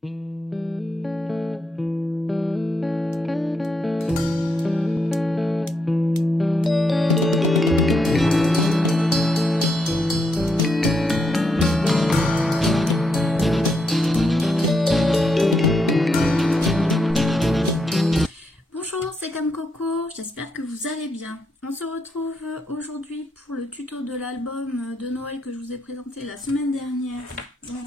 Coco, j'espère que vous allez bien. On se retrouve aujourd'hui pour le tuto de l'album de Noël que je vous ai présenté la semaine dernière. Donc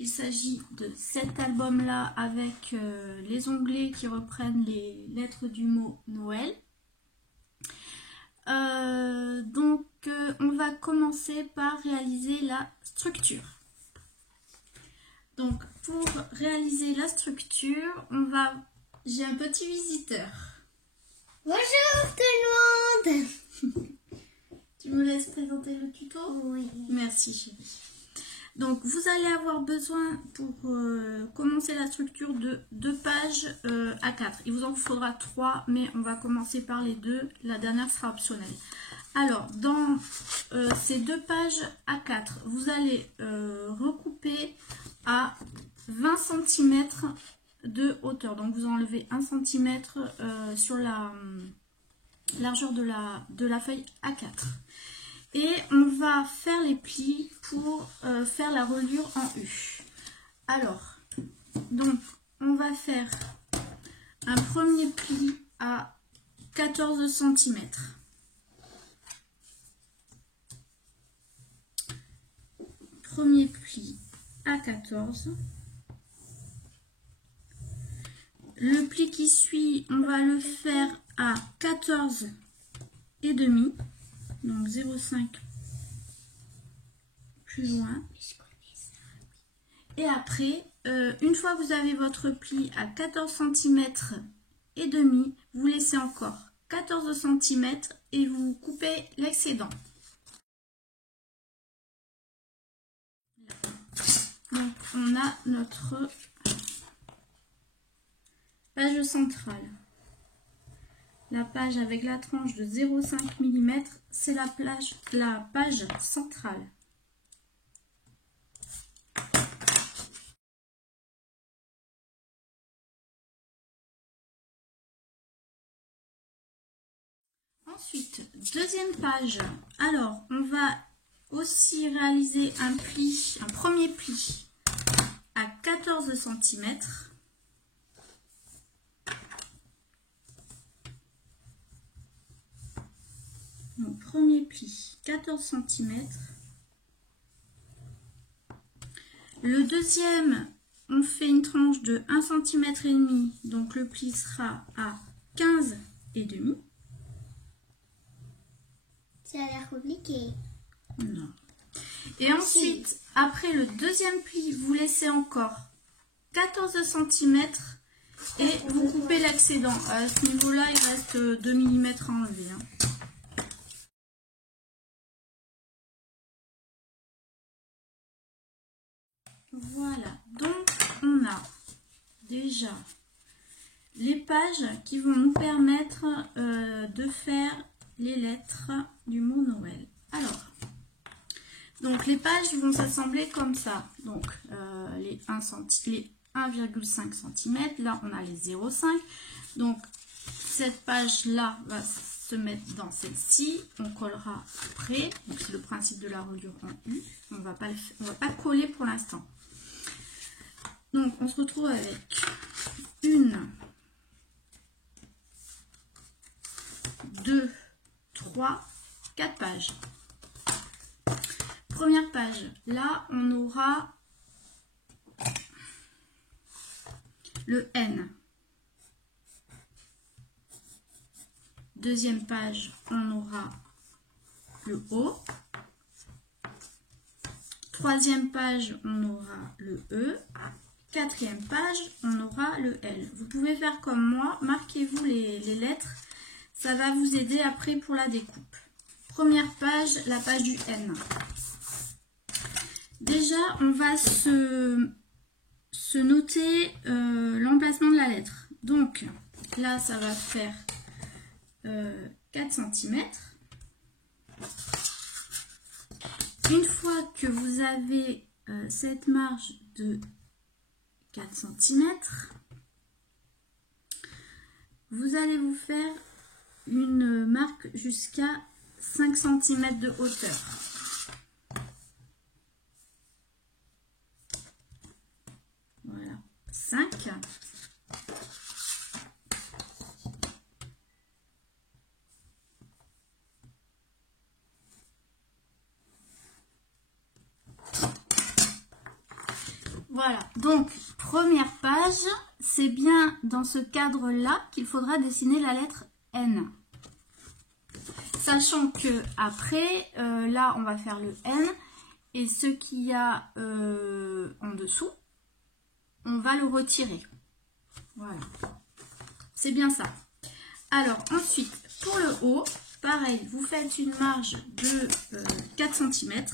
il s'agit de cet album là avec les onglets qui reprennent les lettres du mot Noël. On va commencer par réaliser la structure. Donc pour réaliser la structure, j'ai un petit visiteur. Bonjour tout le monde. Tu me laisses présenter le tuto? Oui. Merci chérie. Donc vous allez avoir besoin pour commencer la structure de 2 pages A4. Il vous en faudra 3, mais on va commencer par les 2. La dernière sera optionnelle. Alors dans ces 2 pages A4, vous allez recouper à 20 cm de hauteur. Donc vous enlevez 1 cm sur la largeur de la feuille A4. Et on va faire les plis pour faire la reliure en U. Alors, donc on va faire un premier pli à 14 cm. Premier pli à 14. Le pli qui suit, on va le faire à 14 et demi, donc 0,5 plus loin. Et après, une fois que vous avez votre pli à 14 cm et demi, vous laissez encore 14 cm et vous coupez l'excédent. Donc on a notre page centrale. La page avec la tranche de 0,5 mm, c'est la page centrale. Ensuite, deuxième page. Alors, on va aussi réaliser un premier pli à 14 cm. Donc, premier pli, 14 cm. Le deuxième, on fait une tranche de 1,5 cm. Donc, le pli sera à 15 et demi. Ça a l'air compliqué. Non. Et ensuite, après le deuxième pli, vous laissez encore 14 cm et vous coupez l'excédent. À ce niveau-là, il reste 2 mm à enlever. Voilà, donc on a déjà les pages qui vont nous permettre de faire les lettres du mot Noël. Alors, donc les pages vont s'assembler comme ça. Donc les 1,5 cm, là on a les 0,5. Donc cette page-là va se mettre dans celle-ci. On collera après. Donc c'est le principe de la reliure en U. On va pas coller pour l'instant. Donc on se retrouve avec 1, 2, 3, 4 pages. Première page, là on aura le N. Deuxième page, on aura le O. Troisième page, on aura le E. Quatrième page, on aura le L. Vous pouvez faire comme moi, marquez-vous les lettres. Ça va vous aider après pour la découpe. Première page, la page du N. Déjà, on va se noter l'emplacement de la lettre. Donc, là, ça va faire 4 cm. Une fois que vous avez cette marge de 4 cm. Vous allez vous faire une marque jusqu'à 5 cm de hauteur. Voilà, 5. Voilà, donc première page, c'est bien dans ce cadre-là qu'il faudra dessiner la lettre N. Sachant que après, là on va faire le N et ce qu'il y a en dessous, on va le retirer. Voilà, c'est bien ça. Alors ensuite, pour le haut, pareil, vous faites une marge de 4 cm.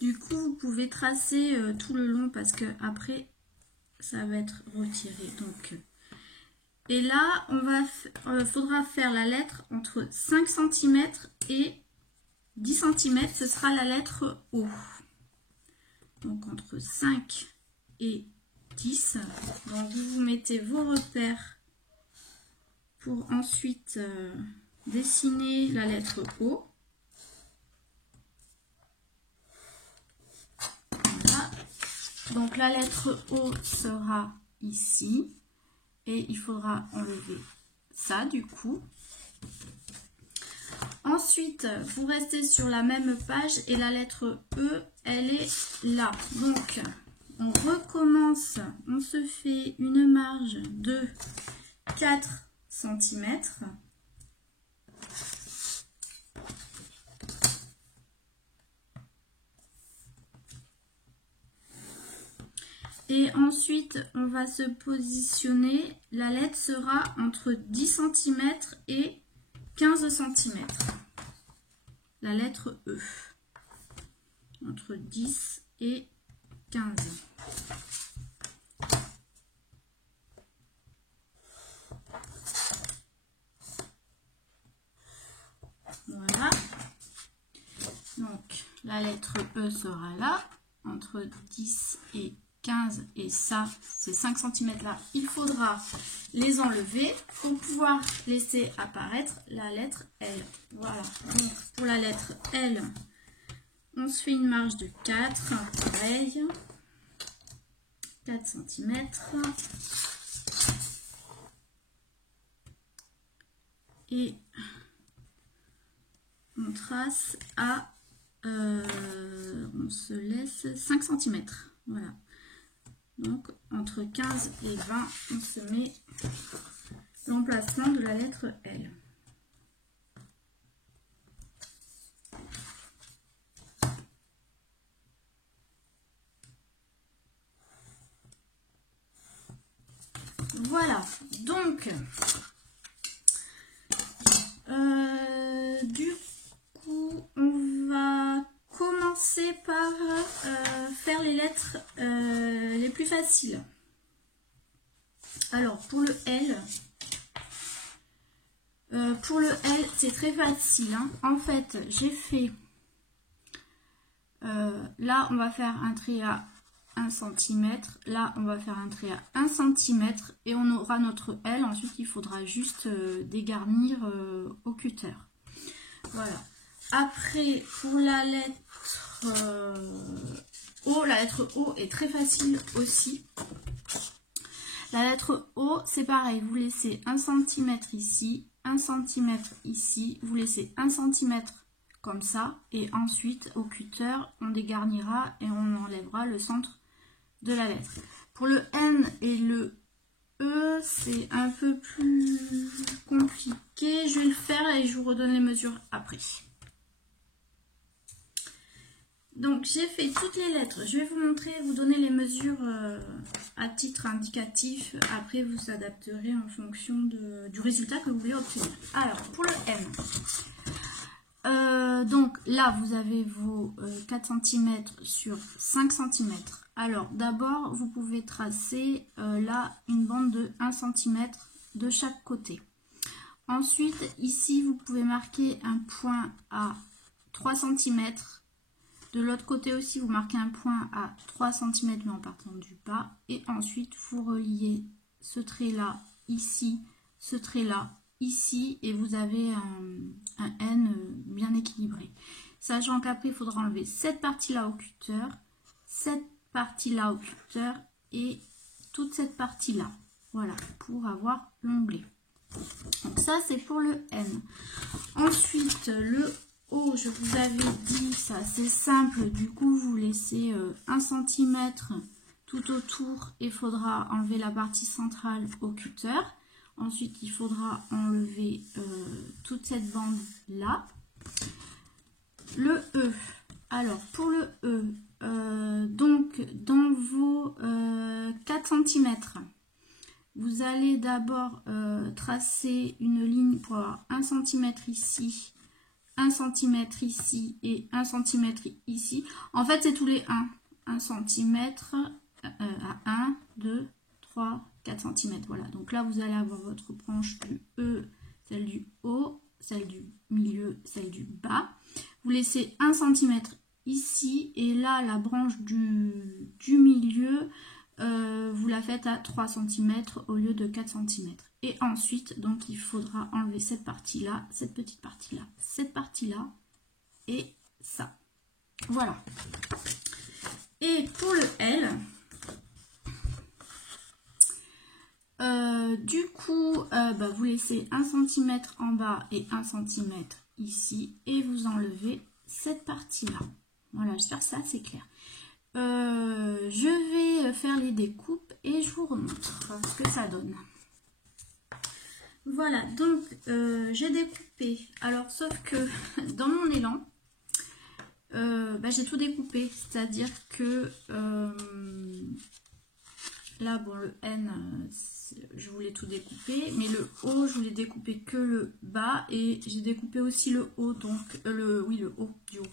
Du coup, vous pouvez tracer tout le long parce que après, ça va être retiré. Donc, et là, faudra faire la lettre entre 5 cm et 10 cm. Ce sera la lettre O. Donc, entre 5 et 10. Donc, vous mettez vos repères pour ensuite dessiner la lettre O. Donc la lettre O sera ici et il faudra enlever ça du coup. Ensuite, vous restez sur la même page et la lettre E, elle est là. Donc, on recommence, on se fait une marge de 4 cm. Et ensuite, on va se positionner. La lettre sera entre 10 cm et 15 cm. La lettre E. Entre 10 et 15. Voilà. Donc, la lettre E sera là. Entre 10 et 15 et ça, ces 5 cm là, il faudra les enlever pour pouvoir laisser apparaître la lettre L. Voilà, donc pour la lettre L, on se fait une marge de 4, pareil, 4 cm. Et on trace à, on se laisse 5 cm. Voilà. Donc, entre 15 et 20, on se met l'emplacement de la lettre L. Voilà. Donc, du coup, on va commencer par faire les lettres les plus faciles. Alors pour le L, c'est très facile. Hein. En fait, j'ai fait là, on va faire un trait à 1 cm. Là, on va faire un trait à 1 cm et on aura notre L. Ensuite, il faudra juste dégarnir au cutter. Voilà. Après, pour la lettre O, la lettre O est très facile aussi. La lettre O, c'est pareil. Vous laissez 1 cm ici, 1 cm ici. Vous laissez 1 cm comme ça. Et ensuite, au cutter, on dégarnira et on enlèvera le centre de la lettre. Pour le N et le E, c'est un peu plus compliqué. Je vais le faire et je vous redonne les mesures après. Donc j'ai fait toutes les lettres. Je vais vous montrer, vous donner les mesures à titre indicatif. Après vous adapterez en fonction du résultat que vous voulez obtenir. Alors pour le M. Donc là vous avez vos 4 cm sur 5 cm. Alors d'abord vous pouvez tracer là une bande de 1 cm de chaque côté. Ensuite, ici, vous pouvez marquer un point à 3 cm. De l'autre côté aussi, vous marquez un point à 3 cm, mais en partant du bas. Et ensuite, vous reliez ce trait-là, ici, ce trait-là, ici, et vous avez un N bien équilibré. Sachant qu'après, il faudra enlever cette partie-là au cutter, cette partie-là au cutter, et toute cette partie-là. Voilà, pour avoir l'onglet. Donc ça, c'est pour le N. Ensuite, le O, je vous avais dit, ça c'est simple. Du coup, vous laissez 1 cm tout autour et il faudra enlever la partie centrale au cutter. Ensuite, il faudra enlever toute cette bande-là. Le E. Alors, pour le E, donc dans vos 4 cm, vous allez d'abord tracer une ligne pour avoir 1 cm ici, 1 cm ici et 1 cm ici. En fait, c'est tous les 1 cm à 1, 2, 3, 4 cm. Voilà, donc là, vous allez avoir votre branche du E, celle du haut, celle du milieu, celle du bas. Vous laissez 1 cm ici et là, la branche du milieu, vous la faites à 3 cm au lieu de 4 cm. Et ensuite, donc, il faudra enlever cette partie-là, cette petite partie-là, cette partie-là et ça. Voilà. Et pour le L, du coup, vous laissez 1 cm en bas et 1 cm ici et vous enlevez cette partie-là. Voilà, j'espère que ça c'est clair. Je vais faire les découpes et je vous remontre ce que ça donne. Voilà, donc j'ai découpé. Alors, sauf que dans mon élan, j'ai tout découpé. C'est-à-dire que là, bon, le N, je voulais tout découper. Mais le haut, je voulais découper que le bas. Et j'ai découpé aussi le haut, donc le haut du haut.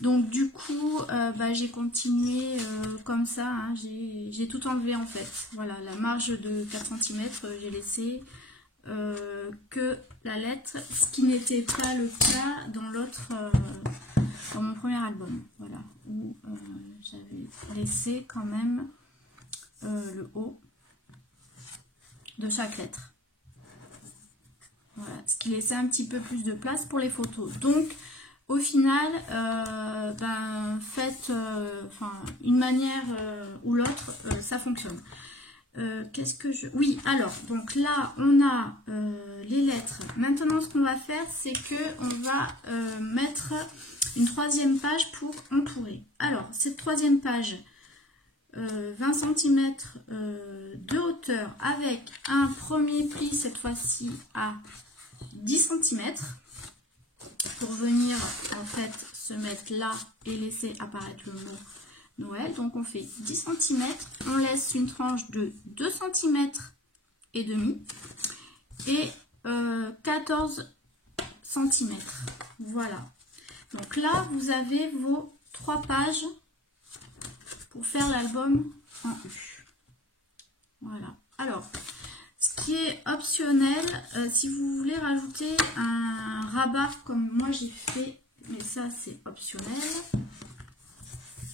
Donc du coup, j'ai continué comme ça, hein, j'ai tout enlevé en fait. Voilà, la marge de 4 cm, j'ai laissé que la lettre, ce qui n'était pas le cas dans l'autre, dans mon premier album. Voilà, où j'avais laissé quand même le haut de chaque lettre. Voilà, ce qui laissait un petit peu plus de place pour les photos. Donc, au final, faites une manière ou l'autre, ça fonctionne. Qu'est-ce que je... Oui, alors, donc là, on a les lettres. Maintenant, ce qu'on va faire, c'est que on va mettre une troisième page pour entourer. Alors, cette troisième page, 20 cm de hauteur avec un premier pli, cette fois-ci, à 10 cm. Pour venir en fait se mettre là et laisser apparaître le mot Noël. Donc on fait 10 cm, on laisse une tranche de 2 cm et demi et 14 cm. Voilà. Donc là vous avez vos 3 pages pour faire l'album en U. Voilà. Alors, ce qui est optionnel, si vous voulez rajouter un rabat comme moi j'ai fait, mais ça c'est optionnel.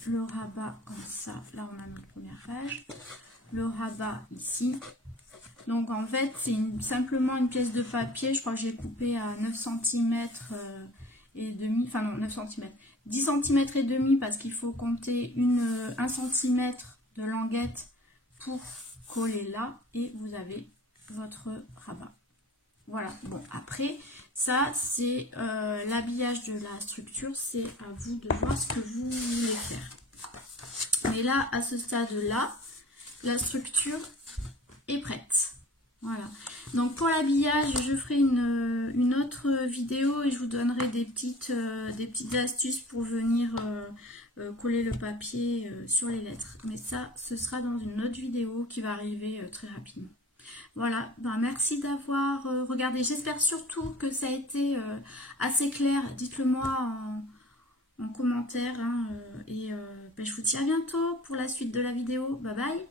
Le rabat comme ça, là on a notre première page. Le rabat ici. Donc en fait c'est simplement une pièce de papier, je crois que j'ai coupé à 9 cm et demi, enfin non 9 cm, 10 cm et demi parce qu'il faut compter 1 cm de languette pour coller là et vous avez votre rabat. Voilà, bon après ça c'est l'habillage de la structure, c'est à vous de voir ce que vous voulez faire. Mais là à ce stade là, la structure est prête. Voilà, donc pour l'habillage je ferai une autre vidéo et je vous donnerai des petites astuces pour venir coller le papier sur les lettres. Mais ça ce sera dans une autre vidéo qui va arriver très rapidement. Voilà, merci d'avoir regardé. J'espère surtout que ça a été assez clair. Dites-le moi en commentaire. Hein, et je vous dis à bientôt pour la suite de la vidéo. Bye bye.